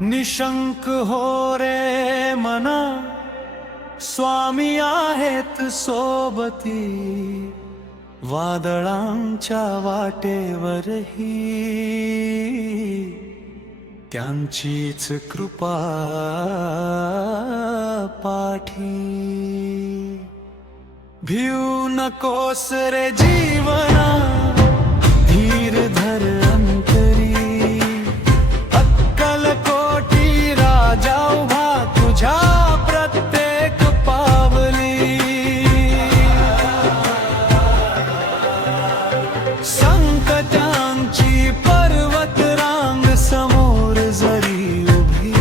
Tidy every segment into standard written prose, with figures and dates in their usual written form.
निशंक हो रे मना, स्वामी आहेत सोबती, वादळांच्या वाटेवरही त्यांचीच कृपा पाठी. भिऊ नकोस रे जीवना, धीर धर अंतरी, अक्कल कोटी राजा उभा तुझ्या प्रत्येक पावली. संकटांची पर्वत रांग समोर जरी उभी,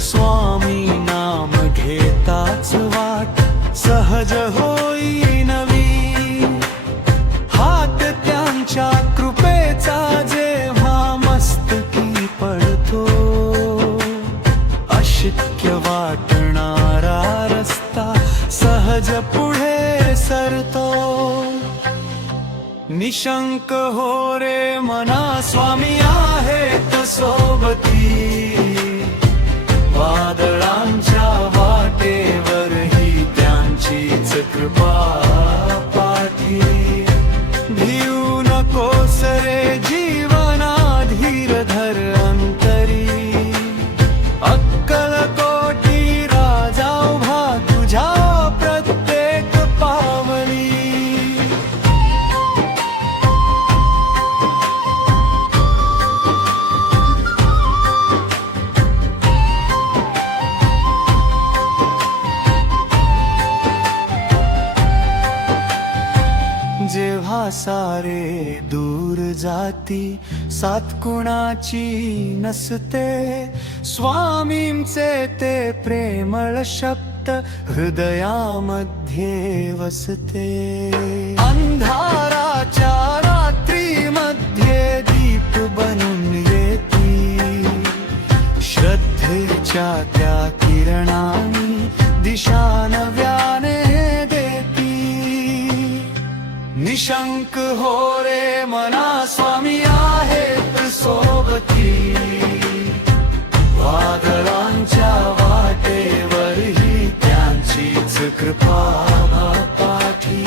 स्वामी नाम घेताच वाट सहज होई नवी. हात त्यांच्या कृपेचा जेव्हा मस्तकी पडतो, अशक्य वाटणारा रस्ता सहज पुढे सरतो. निशंक हो रे मना, स्वामी आहेत सोबती, वादळांच्या वाटेवरही त्यांचीच कृपा पाठी. भिऊ नकोस रे जीवना, धीर धर अंतरी, अक्कल कोटी राजा उभा तुझ्या प्रत्येक पावली. जेव्हा सारे दूर जाती, साथ कुणाची नसते, स्वामींचे ते प्रेमळ शब्द हृदयामध्ये वसते. अंधाराच्या रात्रीमध्ये दीप बनून येती, श्रद्धेच्या त्या किरणांनी दिशा नव्याने देती. निशंक हो रे मना, स्वामी आहेत सोबती, वादळांच्या वाटेवरही त्यांचीच कृपा पाठी.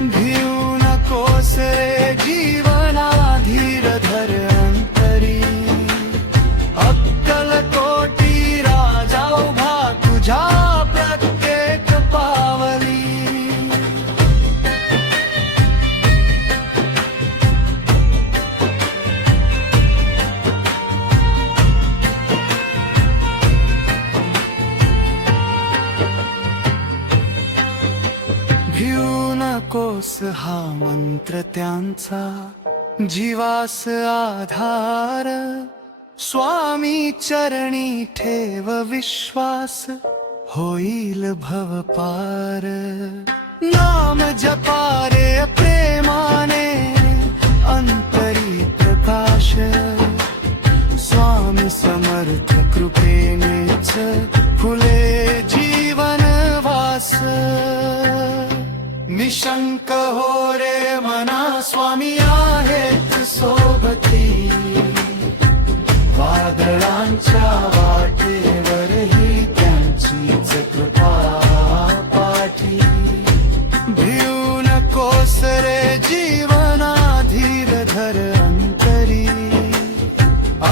भिऊ नकोस रे जीवना, धीर धर अंतरी, अक्कल कोटी राजा उभा तुझ्या प्रत्येक पावली. भिऊ नकोस हा मंत्र त्यांचा, जीवास आधार, स्वामी चरणी ठेव विश्वास, होईल भव पार. नाम जपारे प्रेमाने, अंतरी प्रकाश, स्वामी समर्थ कृपेनेच फुले जीवन वास. निशंक हो रे मना, स्वामी आहेत सोबती, वादळांच्या वाटेवरही त्यांचीच कृपा पाठी. भिऊ नकोस रे जीवना, धीर धर अंतरी,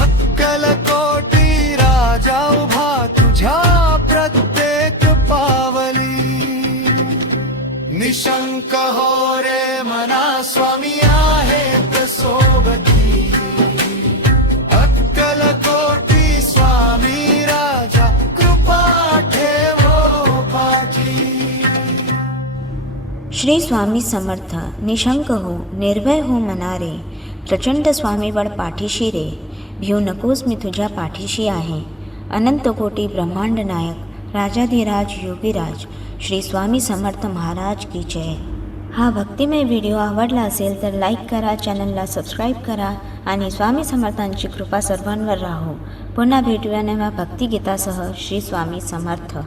अक्कल कोटी राजा उभा तुझ्या प्रत्येक पावली. निशंक हो रे मना, स्वामी आहेत सोबती, अक्कल कोटी स्वामी राजा कृपा ठेवो पाठी. श्री स्वामी समर्थ. निशंक हो, निर्भय हो मनारे, प्रचंड स्वामीबळ पाठीशी रे. भिऊ नकोस मी तुझ्या पाठीशी आहे. अनंत कोटी ब्रह्मांड नायक, राजाधिराज योगीराज श्री स्वामी समर्थ महाराज की जय. हा भक्तिमय व्हिडिओ आवडला असेल तर लाईक करा, चॅनलला सबस्क्राईब करा आणि स्वामी समर्थांची कृपा सर्वांवर राहो. पुन्हा भेटूया नव्या भक्तिगीतासह. श्री स्वामी समर्थ.